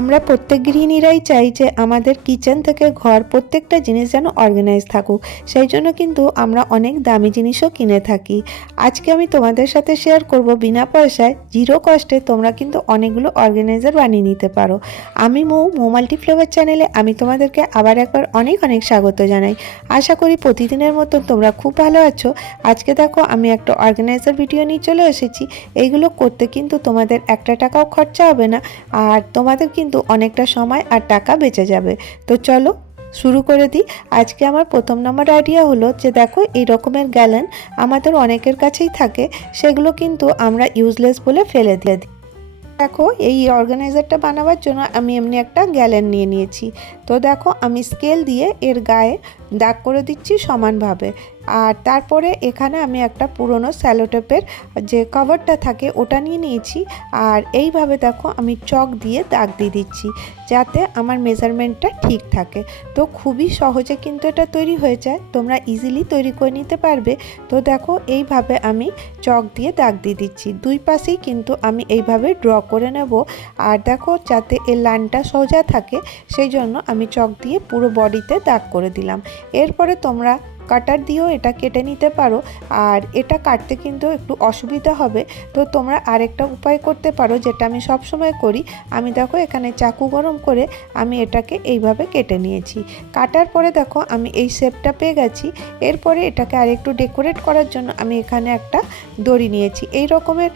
আমরা প্রত্যেক গৃহিণীরাই চাই যে আমাদের কিচেন থেকে ঘর প্রত্যেকটা জিনিস যেন অর্গানাইজ থাকুক। সেই জন্য কিন্তু আমরা অনেক দামি জিনিসও কিনে থাকি। আজকে আমি তোমাদের সাথে শেয়ার করব বিনা পয়সায় জিরো কস্টে তোমরা কিন্তু অনেকগুলো অর্গানাইজার বানিয়ে নিতে পারো। আমি মৌ মাল্টিফ্লেভার চ্যানেলে আমি তোমাদেরকে আবার একবার অনেক অনেক স্বাগত জানাই। আশা করি প্রতিদিনের মতন তোমরা খুব ভালো আছো। আজকে দেখো আমি একটা অর্গানাইজার ভিডিও নিয়ে চলে এসেছি। এইগুলো করতে কিন্তু তোমাদের একটা টাকাও খরচা হবে না, আর তোমাদের কিন্তু অনেকটা সময় আর টাকা বেঁচে যাবে। তো চলো শুরু করে দিই। আজকে আমার প্রথম নম্বর আইডিয়া হলো যে দেখো এই রকমের গ্যালন আমাদের অনেকের কাছেই থাকে, সেগুলো কিন্তু আমরা ইউজলেস বলে ফেলে দিই। দেখো এই অর্গানাইজারটা বানাবার জন্য আমি এমনি একটা গ্যালন নিয়ে নিয়েছি। তো দেখো আমি স্কেল দিয়ে এর গায়ে দাগ করে দিচ্ছি সমানভাবে। আর তারপরে এখানে আমি একটা পুরনো স্যালোটেপের যে কভারটা থাকে ওটা নিয়ে নিয়েছি। আর এইভাবে দেখো আমি চক দিয়ে দাগ দিয়ে দিচ্ছি যাতে আমার মেজারমেন্টটা ঠিক থাকে। তো খুবই সহজে কিন্তু এটা তৈরি হয়ে যায়, তোমরা ইজিলি তৈরি করে নিতে পারবে। তো দেখো এইভাবে আমি চক দিয়ে দাগ দিয়ে দিচ্ছি, দুই পাশেই কিন্তু আমি এইভাবে ড্র করে নেব। আর দেখো যাতে এই লাইনটা সোজা থাকে সেই জন্য আমি চক দিয়ে পুরো বডিতে দাগ করে দিলাম। এরপরে তোমরা কাটার দিয়েও এটা কেটে নিতে পারো, আর এটা কাটতে কিন্তু একটু অসুবিধা হবে। তো তোমরা আরেকটা উপায় করতে পারো, যেটা আমি সব সময় করি। আমি দেখো এখানে চাকু গরম করে আমি এটাকে এইভাবে কেটে নিয়েছি। কাটার পরে দেখো আমি এই শেপটা পেয়ে গেছি। এরপরে এটাকে আরেকটু ডেকোরেট করার জন্য আমি এখানে একটা দড়ি নিয়েছি। এই রকমের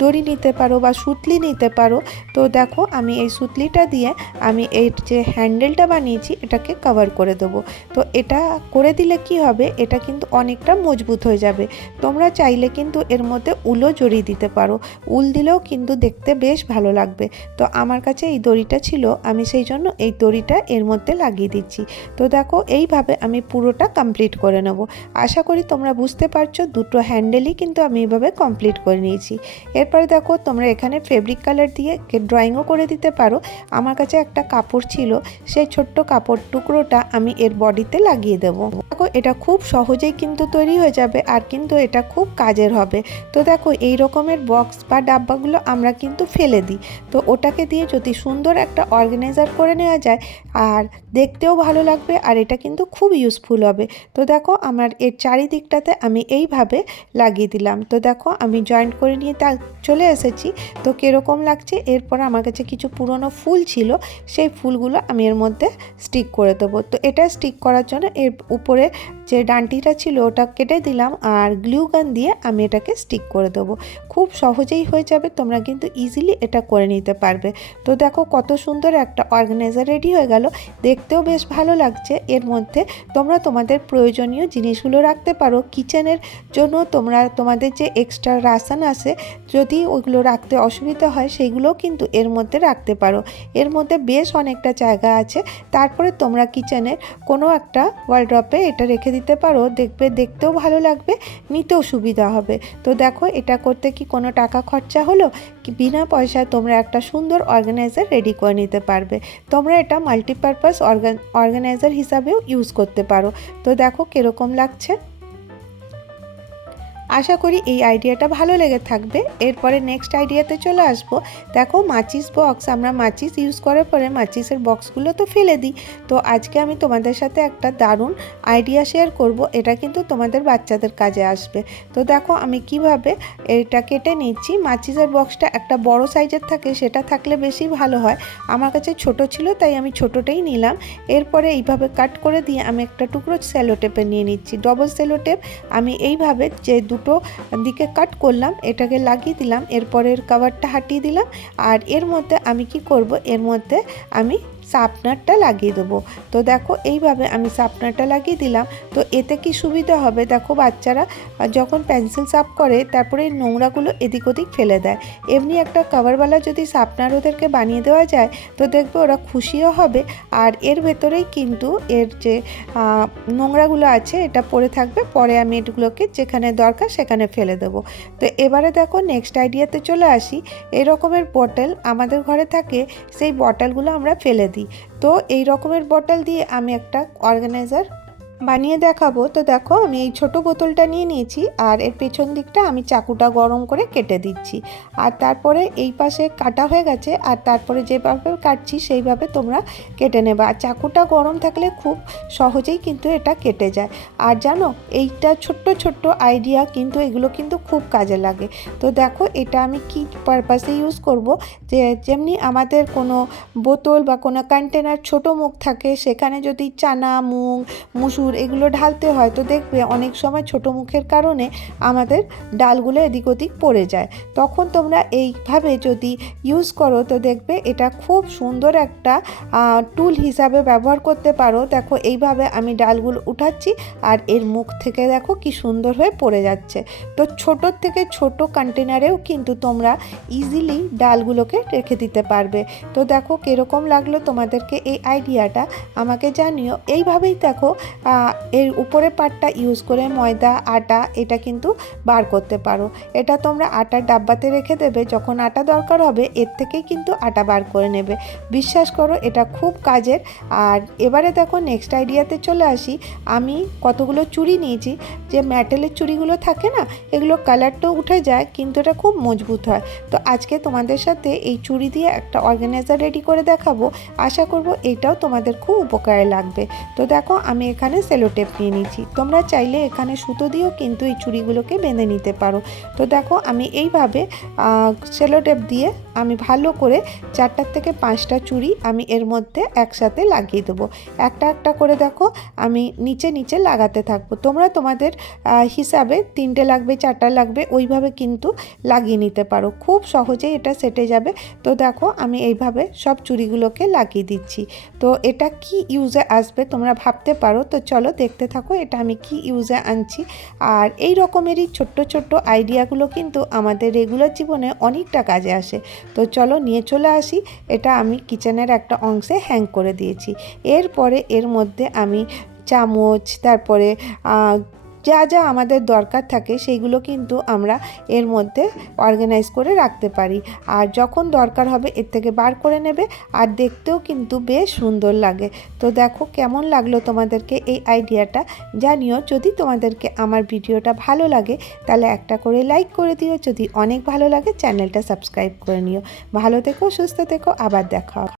দড়ি নিতে পারো বা সুতলি নিতে পারো। তো দেখো আমি এই সুতলিটা দিয়ে আমি এই যে হ্যান্ডেলটা বানিয়েছি এটাকে কভার করে দেবো। তো এটা করে দিলে কি হবে, এটা কিন্তু অনেকটা মজবুত হয়ে যাবে। তোমরা চাইলে কিন্তু এর মধ্যে উলও জড়িয়ে দিতে পারো, উল দিলেও কিন্তু দেখতে বেশ ভালো লাগবে। তো আমার কাছে এই দড়িটা ছিল, আমি সেই জন্য এই দড়িটা এর মধ্যে লাগিয়ে দিচ্ছি। তো দেখো এইভাবে আমি পুরোটা কমপ্লিট করে নেব। আশা করি তোমরা বুঝতে পারছো, দুটো হ্যান্ডেলই কিন্তু আমি এইভাবে কমপ্লিট করে নিয়েছি। এরপরে দেখো তোমরা এখানে ফেব্রিক কালার দিয়ে ড্রয়িংও করে দিতে পারো। আমার কাছে একটা কাপড় ছিল, সেই ছোট্ট কাপড় টুকরোটা আমি এর বডিতে লাগিয়ে দেবো। দেখো এটা খুব সহজেই কিন্তু তৈরি হয়ে যাবে, আর কিন্তু এটা খুব কাজের হবে। তো দেখো এই রকমের বক্স বা ডাব্বাগুলো আমরা কিন্তু ফেলে দিই, তো ওটাকে দিয়ে যদি সুন্দর একটা অর্গানাইজার করে নেওয়া যায় আর দেখতেও ভালো লাগবে, আর এটা কিন্তু খুব ইউজফুল হবে। তো দেখো আমার এর চারিদিকটাতে আমি এইভাবে লাগিয়ে দিলাম। তো দেখো আমি জয়েন্ট করে নিয়ে চলে এসেছি। তো কীরকম লাগছে, এরপর আমার কাছে কিছু পুরনো ফুল ছিল, সেই ফুলগুলো আমি এর মধ্যে স্টিক করে দেবো। তো এটা স্টিক করার জন্য এর উপরে যে ডান্টিটা ছিল ওটা কেটে দিলাম, আর গ্লু গান দিয়ে আমি এটাকে স্টিক করে দেবো। খুব সহজেই হয়ে যাবে, তোমরা কিন্তু ইজিলি এটা করে নিতে পারবে। তো দেখো কত সুন্দর একটা অর্গানাইজার রেডি হয়ে গেল, দেখতেও বেশ ভালো লাগছে। এর মধ্যে তোমরা তোমাদের প্রয়োজনীয় জিনিসগুলো রাখতে পারো। কিচেনের জন্য তোমরা তোমাদের যে এক্সট্রা রাশন আছে, যদি ওগুলো রাখতে অসুবিধা হয় সেইগুলোও কিন্তু এর মধ্যে রাখতে পারো। এর মধ্যে বেশ অনেকটা জায়গা আছে। তারপরে তোমরা কিচেনের কোনো একটা ওয়ার্ড্রপে এটা রেখে দিতে পারো, দেখবে দেখতেও ভালো লাগবে, নিতেও সুবিধা হবে। তো দেখো এটা করতে কি কোনো টাকা খরচা হলো কি, বিনা পয়সায় তোমরা একটা সুন্দর অর্গানাইজার রেডি করে নিতে পারবে। তোমরা এটা মাল্টিপারপাস অর্গানাইজার হিসাবেও ইউজ করতে পারো। তো দেখো কীরকম লাগছে। আশা করি এই আইডিয়াটা ভালো লেগে থাকবে। এরপরে নেক্সট আইডিয়াতে চলে আসবো। দেখো মাচিস বক্স, আমরা মাচিস ইউজ করার পরে মাচিসের বক্সগুলো তো ফেলে দিই। তো আজকে আমি তোমাদের সাথে একটা দারুণ আইডিয়া শেয়ার করব, এটা কিন্তু তোমাদের বাচ্চাদের কাজে আসবে। তো দেখো আমি কিভাবে এটা কেটে নিচ্ছি। মাচিসের বক্সটা একটা বড় সাইজের থাকে, সেটা থাকলে বেশি ভালো হয়। আমার কাছে ছোট ছিল তাই আমি ছোটটাই নিলাম। এরপরে এইভাবে কাট করে দিয়ে আমি একটা টুকরো সেলোটেপে নিয়ে নিচ্ছি, ডবল সেলোটেপ। আমি এইভাবে যে দুটো দিকে কাট করলাম এটাকে লাগিয়ে দিলাম, এরপরের কভারটা হাটিয়ে দিলাম। আর এর মধ্যে আমি কি করব, এর মধ্যে আমি শার্পনারটা লাগিয়ে দেবো। তো দেখো এইভাবে আমি শার্পনারটা লাগিয়ে দিলাম। তো এতে কি সুবিধা হবে, দেখো বাচ্চারা যখন পেন্সিল শার্প করে তারপরে নোংরাগুলো এদিক ওদিক ফেলে দেয়। এমনি একটা কভারওয়ালা যদি শার্পনার ওদেরকে বানিয়ে দেওয়া যায় তো দেখবে ওরা খুশিও হবে, আর এর ভেতরেই কিন্তু এর যে নোংরাগুলো আছে এটা পড়ে থাকবে, পরে আমি এগুলোকে যেখানে দরকার সেখানে ফেলে দেবো। তো এবারে দেখো নেক্সট আইডিয়াতে চলে আসি। এই রকমের বটল আমাদের ঘরে থাকে, সেই বটলগুলো আমরা ফেলে দিই। তো এই রকমের বটল দিয়ে আমি একটা অর্গানাইজার বানিয়ে দেখাবো। তো দেখো আমি এই ছোট বোতলটা নিয়ে নিয়েছি আর এর পেছন দিকটা আমি চাকুটা গরম করে কেটে দিচ্ছি। আর তারপরে এই পাশে কাটা হয়ে গেছে আর তারপরে যেভাবে কাটছি সেইভাবে তোমরা কেটে নেবে। আর চাকুটা গরম থাকলে খুব সহজেই কিন্তু এটা কেটে যায়। আর জানো এইটা ছোট্ট ছোট্ট আইডিয়া কিন্তু এগুলো কিন্তু খুব কাজে লাগে। তো দেখো এটা আমি কি পারপাসে ইউজ করব, যে যেমনি আমাদের কোনো বোতল বা কোনো কন্টেনার ছোট মুখ থাকে, সেখানে যদি চানা, মুগ, মুসুর এগুলো ঢালতে হয় তো দেখবে অনেক সময় ছোট মুখের কারণে আমাদের ডালগুলো এদিক ওদিক পড়ে যায়। তখন তোমরা এইভাবে যদি ইউজ করো তো দেখবে এটা খুব সুন্দর একটা টুল হিসাবে ব্যবহার করতে পারো। দেখো এইভাবে আমি ডালগুলো উঠাচ্ছি আর এর মুখ থেকে দেখো কি সুন্দর হয়ে পড়ে যাচ্ছে। তো ছোটোর থেকে ছোট কন্টেনারেও কিন্তু তোমরা ইজিলি ডালগুলোকে রেখে দিতে পারবে। তো দেখো কীরকম লাগলো তোমাদেরকে এই আইডিয়াটা আমাকে জানিও। এইভাবেই দেখো এর উপরে পাটটা ইউজ করে ময়দা, আটা এটা কিন্তু বার করতে পারো। এটা তোমরা আটার ডাব্বাতে রেখে দেবে, যখন আটা দরকার হবে এর থেকেই কিন্তু আটা বার করে নেবে। বিশ্বাস করো এটা খুব কাজের। আর এবারে দেখো নেক্সট আইডিয়াতে চলে আসি। আমি কতগুলো চুড়ি নিয়েছি, যে মেটালের চুড়িগুলো থাকে না, এগুলো কালারটাও উঠে যায় কিন্তু এটা খুব মজবুত হয়। তো আজকে তোমাদের সাথে এই চুড়ি দিয়ে একটা অর্গানাইজার রেডি করে দেখাবো। আশা করব এইটাও তোমাদের খুব উপকারে লাগবে। তো দেখো আমি এখানে সেলো টেপ নিয়ে নিচ্ছি, তোমরা চাইলে এখানে সুতো দিয়েও কিন্তু এই চুড়িগুলোকে বেঁধে নিতে পারো। তো দেখো আমি এইভাবে সেলো টেপ দিয়ে আমি ভালো করে 4টার থেকে 5টা চুড়ি আমি এর মধ্যে একসাথে লাগিয়ে দেবো। একটা একটা করে দেখো আমি নিচে নিচে লাগাতে থাকবো। তোমরা তোমাদের হিসাবে 3টে লাগবে, 4টা লাগবে, ওইভাবে কিন্তু লাগিয়ে নিতে পারো। খুব সহজেই এটা সেটে যাবে। তো দেখো আমি এইভাবে সব চুড়িগুলোকে লাগিয়ে দিচ্ছি। তো এটা কি ইউজে আসবে তোমরা ভাবতে পারো। তো চলো দেখতে থাকো এটা আমি কি ইউজে আনছি। আর এই রকমেরই ছোট্ট ছোট্ট আইডিয়াগুলো কিন্তু আমাদের রেগুলার জীবনে অনেকটা কাজে আসে। তো চলো নিয়ে চলে আসি। এটা আমি কিচেনের একটা অংশে হ্যাং করে দিয়েছি। এরপরে এর মধ্যে আমি চামচ, তারপরে যা যা আমাদের দরকার থাকে সেইগুলো কিন্তু আমরা এর মধ্যে অর্গানাইজ করে রাখতে পারি। আর যখন দরকার হবে এর থেকে বার করে নেবে। আর দেখতেও কিন্তু বেশ সুন্দর লাগে। তো দেখো কেমন লাগলো তোমাদেরকে এই আইডিয়াটা জানিও। যদি তোমাদেরকে আমার ভিডিওটা ভালো লাগে তাহলে একটা করে লাইক করে দিও। যদি অনেক ভালো লাগে চ্যানেলটা সাবস্ক্রাইব করে নিও। ভালো থেকো, সুস্থ থেকো, আবার দেখা হবে।